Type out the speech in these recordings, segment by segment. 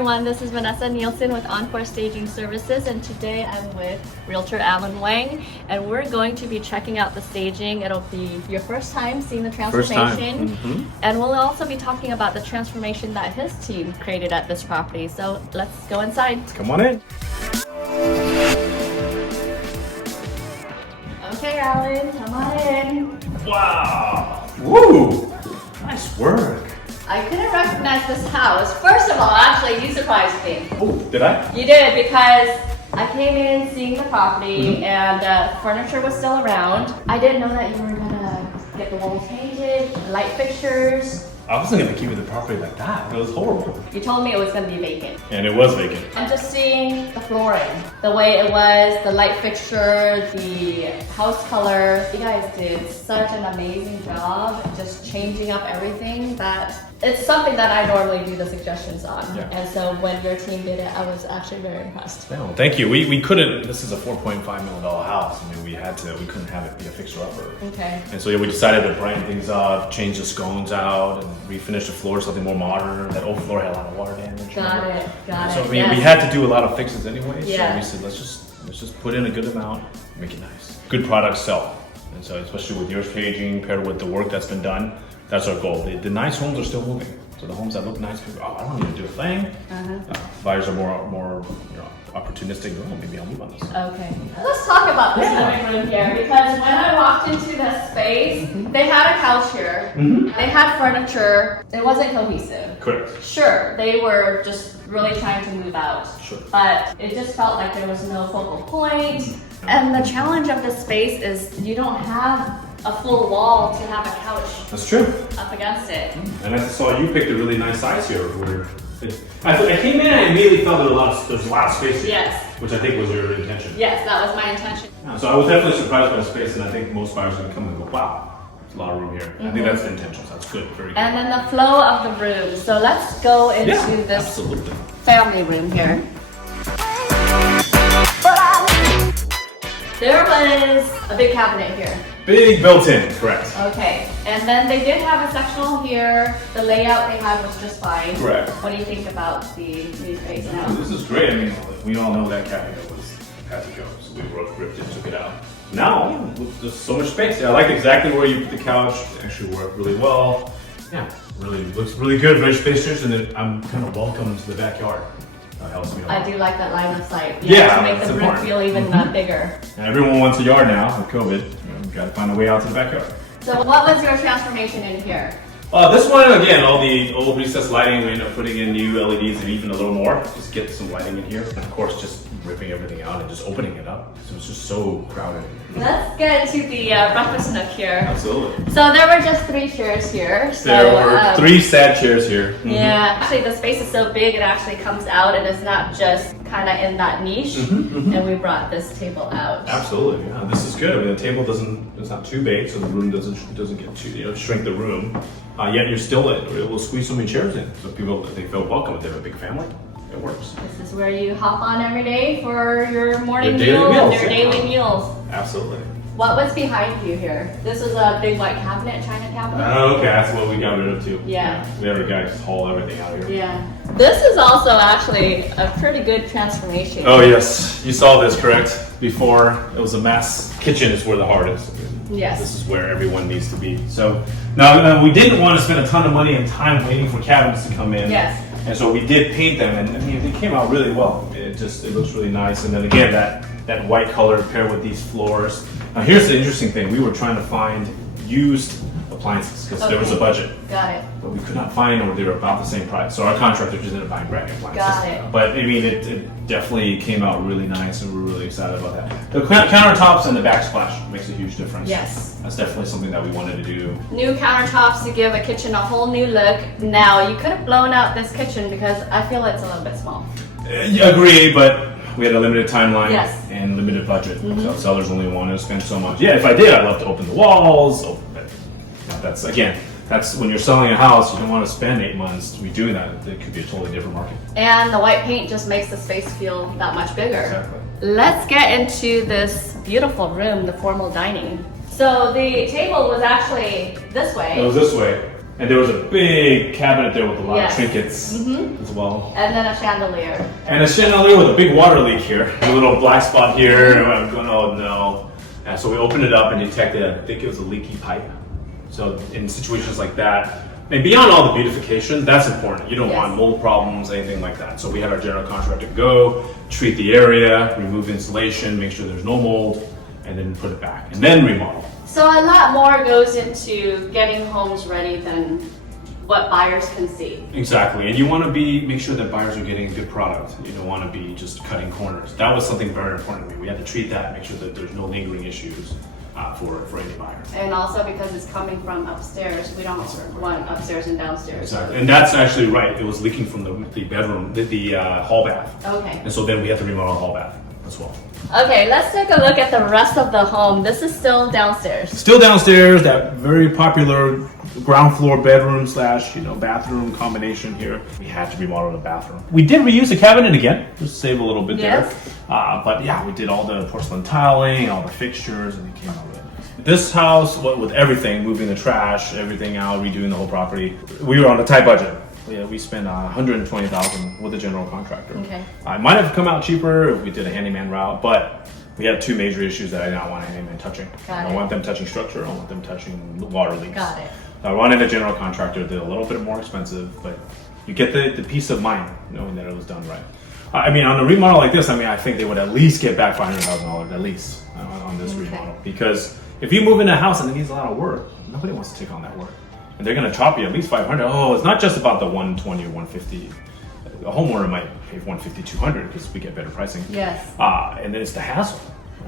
everyone, this is Vanessa Nielsen with Encore Staging Services, and today I'm with Realtor Alan Wang, and we're going to be checking out the staging. It'll be your first time seeing the transformation, and we'll also be talking about the transformation that his team created at this property. So let's go inside. Come on in. Okay, Alan, come on in. Wow. Woo. Nice work. I couldn't recognize this house. First of all, actually, you surprised me. Oh, did I? You did, because I came in seeing the property and furniture was still around. I didn't know that you were gonna get the walls painted, light fixtures. I wasn't gonna give you the property like that. It was horrible. You told me it was gonna be vacant. And it was vacant. I'm just seeing the flooring, the way it was, the light fixture, the house color. You guys did such an amazing job just changing up everything that it's something that I normally do the suggestions on. Yeah. And so when your team did it, I was actually very impressed. No, thank you. We couldn't, this is a $4.5 million house. I mean, we couldn't have it be a fixer-upper. Okay. And so yeah, we decided to brighten things up, change the scones out, and refinish the floor, something more modern. That old floor had a lot of water damage. Got it. So I mean, we had to do a lot of fixes anyway. Yeah. So we said, let's just put in a good amount, make it nice. Good products sell. And so especially with your staging paired with the work that's been done, that's our goal. The nice homes are still moving. So the homes that look nice, people, I don't need to do a thing. Buyers are more opportunistic. Oh, maybe I'll move on this. Okay. Let's talk about this living room here, because when I walked into this space, they had a couch here. They had furniture. It wasn't cohesive. Correct. Sure, they were just really trying to move out. Sure. But it just felt like there was no focal point. And the challenge of this space is you don't have a full wall to have a couch That's true. up against it. And I saw you picked a really nice size here. I came in and I immediately felt there's a lot of space here. Yes. Which I think was your intention. Yes, that was my intention. So I was definitely surprised by the space, and I think most buyers are going to come and go, wow, there's a lot of room here. I think that's the intention, so that's good, very good. And then the flow of the room. So let's go into this absolutely. family room here. There was a big cabinet here. Big built-in, correct. Okay, and then they did have a sectional here. The layout they had was just fine. Correct. What do you think about the new space now? This is great. I mean, we all know that cabinet had to go, so we ripped it, took it out. Now, there's so much space. I like exactly where you put the couch. It actually worked really well. Yeah, really looks really good. Very spacious, and then I'm kind of welcome to the backyard. That helps me a lot. I do like that line of sight. Yeah, to make it's the room important. feel even bigger. And everyone wants a yard now with COVID. You've got to find a way out to the backyard. So what was your transformation in here? This one, again, all the old recessed lighting, we ended up putting in new LEDs and even a little more. Just get some lighting in here. And of course, just ripping everything out and just opening it up. So it's just so crowded. Let's get into the breakfast nook here. Absolutely. So there were just 3 chairs here. So, There were 3 sad chairs here. Yeah, actually the space is so big it actually comes out and it's not just kind of in that niche. And we brought this table out. Absolutely, yeah. This is good. I mean, the table it's not too big, so the room doesn't get too, shrink the room. Yet you're still able to squeeze so many chairs in, so people, they feel welcome. If they have a big family, it works. This is where you hop on every day for your morning Your daily meal and meals, your yeah. daily meals. Absolutely. What was behind you here? This is a big white cabinet, china cabinet? Oh, okay, that's what we got rid of too. Yeah. We had a guy just haul everything out here. Yeah. This is also actually a pretty good transformation. Oh yes, you saw this, correct? Before, it was a mess. Kitchen is where the heart is. Yes. This is where everyone needs to be. So, now we didn't want to spend a ton of money and time waiting for cabinets to come in. Yes. And so we did paint them, and I mean, they came out really well. It looks really nice. And then again, that white color paired with these floors. Now here's the interesting thing. We were trying to find used appliances because there was a budget. Got it. But we could not find, or they were about the same price. So our contractor just ended up buying brand new appliances. Got it. But I mean, it definitely came out really nice, and we're really excited about that. The countertops and the backsplash makes a huge difference. Yes. That's definitely something that we wanted to do. New countertops to give a kitchen a whole new look. Now, you could have blown out this kitchen because I feel it's a little bit small. Agree, but we had a limited timeline and limited budget. So sellers only wanted to spend so much. Yeah, if I did, I'd love to open the walls. That's when you're selling a house, you don't want to spend 8 months redoing that. It could be a totally different market. And the white paint just makes the space feel that much bigger. Exactly. Let's get into this beautiful room, the formal dining. So the table was actually this way. It was this way. And there was a big cabinet there with a lot Yes. of trinkets as well. And then a chandelier. And a chandelier with a big water leak here. A little black spot here. And I'm going, oh no. And so we opened it up and detected, I think it was a leaky pipe. So in situations like that, and beyond all the beautification, that's important. You don't Yes. want mold problems, anything like that. So we had our general contractor go, treat the area, remove insulation, make sure there's no mold, and then put it back, and then remodel. So a lot more goes into getting homes ready than what buyers can see. Exactly, and you want to make sure that buyers are getting a good product. You don't want to be just cutting corners. That was something very important to me. We had to treat that, make sure that there's no lingering issues for any buyer. And also because it's coming from upstairs, we don't want upstairs and downstairs. Exactly, and that's actually right. It was leaking from the bedroom, the hall bath. Okay. And so then we had to remodel the hall bath as well. Okay, let's take a look at the rest of the home. This is still downstairs. Still downstairs, that very popular ground floor bedroom slash bathroom combination here. We had to remodel the bathroom. We did reuse the cabinet again, just to save a little bit Yes. there. But yeah, we did all the porcelain tiling, all the fixtures, and it came out good. This house, with everything, moving the trash, everything out, redoing the whole property, we were on a tight budget. We spent $120,000 with a general contractor. Okay. It might have come out cheaper if we did a handyman route, but we had two major issues that I did not want a handyman touching. Got I it. want them touching structure, I want them touching water leaks. Got it. I wanted a general contractor, did a little bit more expensive, but you get the peace of mind knowing that it was done right. I mean, on a remodel like this, I think they would at least get back $500,000 at least on this remodel. Because if you move in a house and it needs a lot of work, nobody wants to take on that work. And they're going to chop you at least $500. Oh, it's not just about the $120 or $150. A homeowner might pay $150, $200 because we get better pricing. Yes. And then it's the hassle.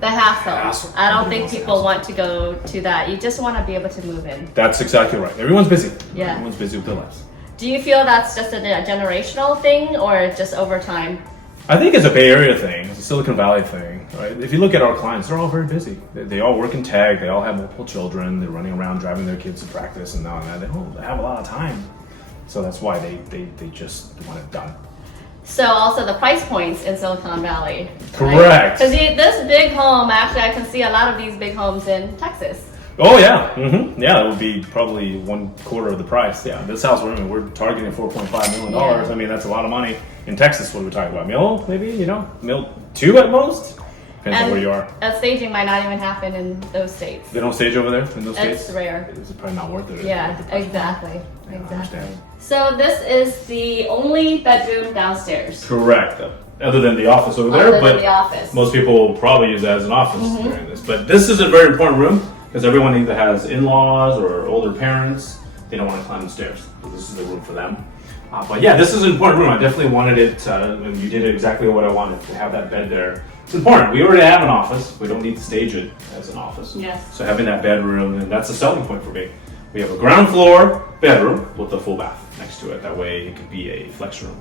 The hassle. Hassle. I don't Everybody think wants the people hassle. want to go to that. You just want to be able to move in. That's exactly right. Everyone's busy. Yeah. Everyone's busy with their lives. Do you feel that's just a generational thing or just over time? I think it's a Bay Area thing. It's a Silicon Valley thing, right? If you look at our clients, they're all very busy. They all work in tech. They all have multiple children. They're running around driving their kids to practice and now and that. They have a lot of time. So that's why they just want it done. So also the price points in Silicon Valley. Correct. Because this big home, actually I can see a lot of these big homes in Texas. Oh yeah, Yeah, it would be probably 1/4 of the price. Yeah, this house we're targeting $4.5 million. Yeah. I mean, that's a lot of money. In Texas, what are we talking about? Mil, maybe? Mil 2 at most? Depends on where you are. A staging might not even happen in those states. They don't stage over there in those states? It's rare. It's probably not worth it. Yeah, The price. exactly. Yeah, I Exactly. understand. So this is the only bedroom downstairs. Correct. Other than the office over there, Other but than the office. most people will probably use that as an office during this. But this is a very important room because everyone either has in-laws or older parents. They don't want to climb the stairs. So this is the room for them. But yeah, this is an important room. I definitely wanted it, and you did exactly what I wanted, to have that bed there. It's important. We already have an office. We don't need to stage it as an office. Yes. So having that bedroom, and that's a selling point for me. We have a ground floor bedroom with a full bath next to it. That way it could be a flex room.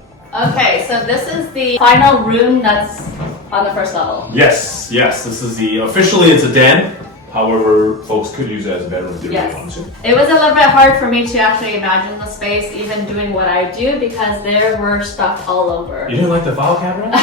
Okay, so this is the final room that's on the first level. Yes. This is officially it's a den. However, folks could use it as a bedroom if they really wanted to. It was a little bit hard for me to actually imagine the space, even doing what I do, because there were stuff all over. You didn't like the file cabinet?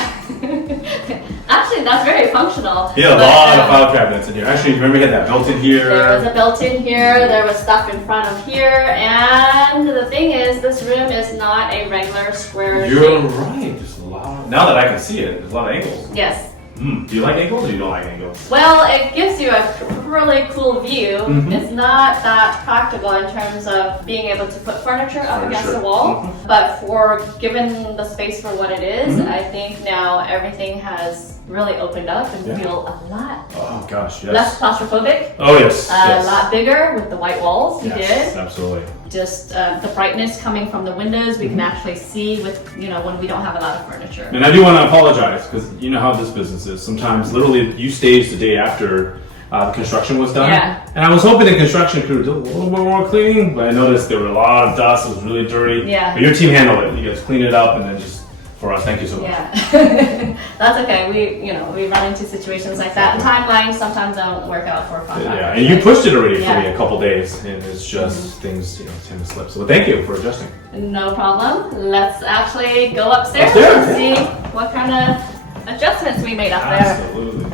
Actually, that's very functional. Yeah, a lot of file cabinets in here. Actually, remember we had that built in here? There was a built-in here, there was stuff in front of here, and the thing is, this room is not a regular square You're shape. right. There's a lot. Now that I can see it, there's a lot of angles. Yes. Do you like angles or you don't like angles? Well, it gives you a really cool view. Mhm. It's not that practical in terms of being able to put furniture up against the wall, but for given the space for what it is, I think now everything has really opened up and feel a lot Oh gosh, yes. less claustrophobic. Oh yes. A lot bigger with the white walls you Yes, did. absolutely. Just the brightness coming from the windows, we can actually see with, when we don't have a lot of furniture. And I do want to apologize because you know how this business is. Sometimes, literally, you stage the day after the construction was done. Yeah. And I was hoping the construction crew would do a little bit more cleaning, but I noticed there were a lot of dust. It was really dirty. Yeah. But your team handled it. You guys cleaned it up, and then just for us, thank you so much. Yeah, that's okay. We run into situations like that, and timelines sometimes don't work out for fun. Yeah, and you pushed it already for Yeah. me a couple days, and it's just things tend to slip. So thank you for adjusting. No problem. Let's actually go upstairs Upstairs, and yeah. see what kind of adjustments we made up there. Absolutely.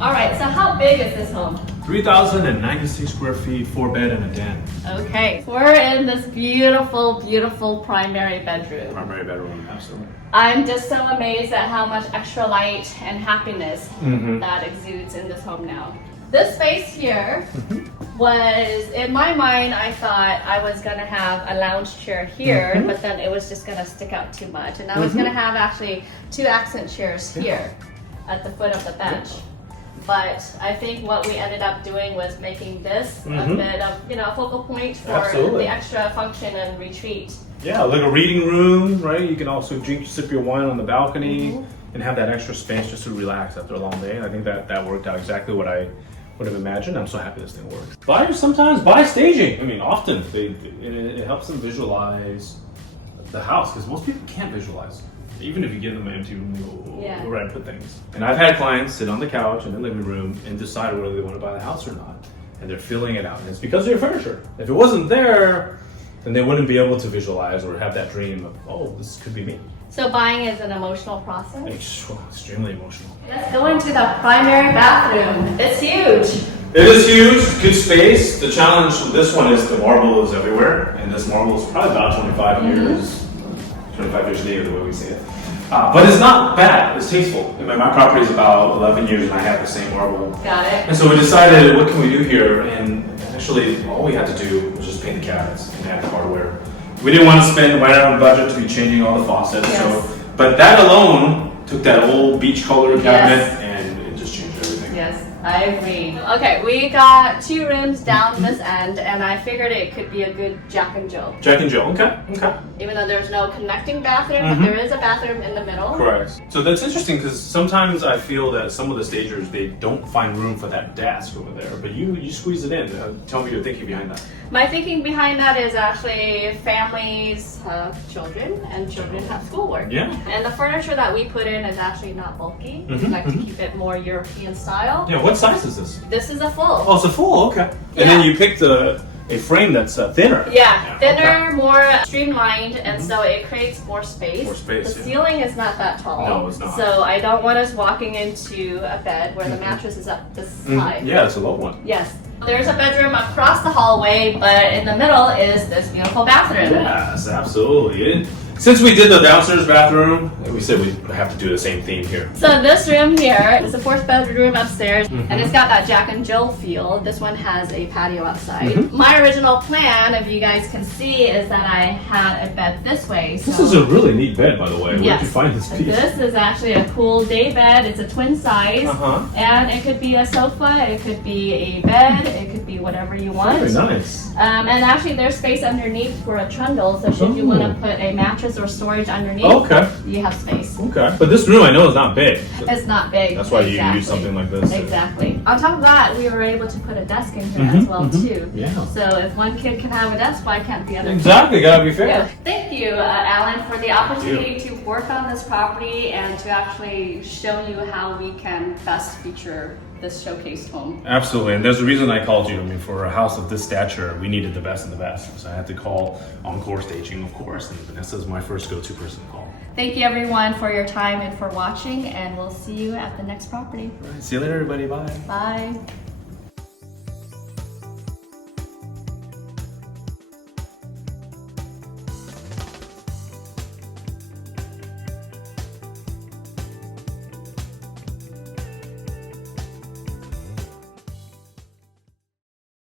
All right. So how big is this home? 3,096 square feet, 4-bed and a den. Okay, we're in this beautiful, beautiful primary bedroom. Primary bedroom, absolutely. I'm just so amazed at how much extra light and happiness that exudes in this home now. This space here was, in my mind, I thought I was gonna have a lounge chair here, but then it was just gonna stick out too much. And I was gonna have actually 2 accent chairs here at the foot of the bench. But I think what we ended up doing was making this a bit of, a focal point for the extra function and retreat. Yeah, like a reading room, right? You can also sip your wine on the balcony and have that extra space just to relax after a long day. And I think that worked out exactly what I would have imagined. I'm so happy this thing works. Buyers sometimes buy staging. I mean, often it helps them visualize the house because most people can't visualize. Even if you give them an empty room, they go, where I put things. And I've had clients sit on the couch in the living room and decide whether they want to buy the house or not. And they're filling it out. And it's because of your furniture. If it wasn't there, then they wouldn't be able to visualize or have that dream of, oh, this could be me. So buying is an emotional process? Extremely emotional. Let's go into the primary bathroom. It's huge. It is huge, good space. The challenge with this one is the marble is everywhere. And this marble is probably about 25 years. 25 years later, the way we say it. But it's not bad, it's tasteful. I mean, my property is about 11 years and I have the same marble. Got it. And so we decided, what can we do here? And actually, all we had to do was just paint the cabinets and add the hardware. We didn't want to spend right out of budget to be changing all the faucets. But that alone took that old beach color cabinet and it just changed everything. Yes, I agree. Okay, we got 2 rooms down this end, and I figured it could be a good Jack and Jill. Jack and Jill, okay. Even though there's no connecting bathroom, but there is a bathroom in the middle. Correct. So that's interesting because sometimes I feel that some of the stagers, they don't find room for that desk over there, but you squeeze it in. Tell me your thinking behind that. My thinking behind that is actually families have children and children have schoolwork. Yeah. And the furniture that we put in is actually not bulky. We like to keep it more European style. Yeah, what size is this? This is a full. Oh, it's a full, okay. And then you picked a frame that's thinner. Yeah, thinner, more streamlined, and so it creates more space. More space, The ceiling is not that tall. No, it's not. So I don't want us walking into a bed where the mattress is up this high. Yeah, it's a low one. Yes. There's a bedroom across the hallway, but in the middle is this beautiful bathroom. Yes, absolutely. Since we did the downstairs bathroom, we said we'd have to do the same theme here. So this room here is the 4th bedroom upstairs, and it's got that Jack and Jill feel. This one has a patio outside. My original plan, if you guys can see, is that I had a bed this way. So this is a really neat bed, by the way. Where did you find this piece? This is actually a cool day bed. It's a twin size, and it could be a sofa, it could be a bed, it could be whatever you want. Very nice. And actually there's space underneath for a trundle, so should you want to put a mattress or storage underneath, you have space. Okay. But this room I know is not big. It's not big. That's why you use something like this. Exactly. On top of that, we were able to put a desk in here as well too. Yeah. So if one kid can have a desk, why can't the other? Exactly. Gotta be fair. Yeah. Thank you, Alan, for the opportunity to work on this property and to actually show you how we can best feature this showcased home. Absolutely, and there's a reason I called you. I mean, for a house of this stature, we needed the best of the best. So I had to call Encore Staging, of course, and Vanessa's my first go-to person to call. Thank you everyone for your time and for watching, and we'll see you at the next property. All right, see you later, everybody. Bye. Bye.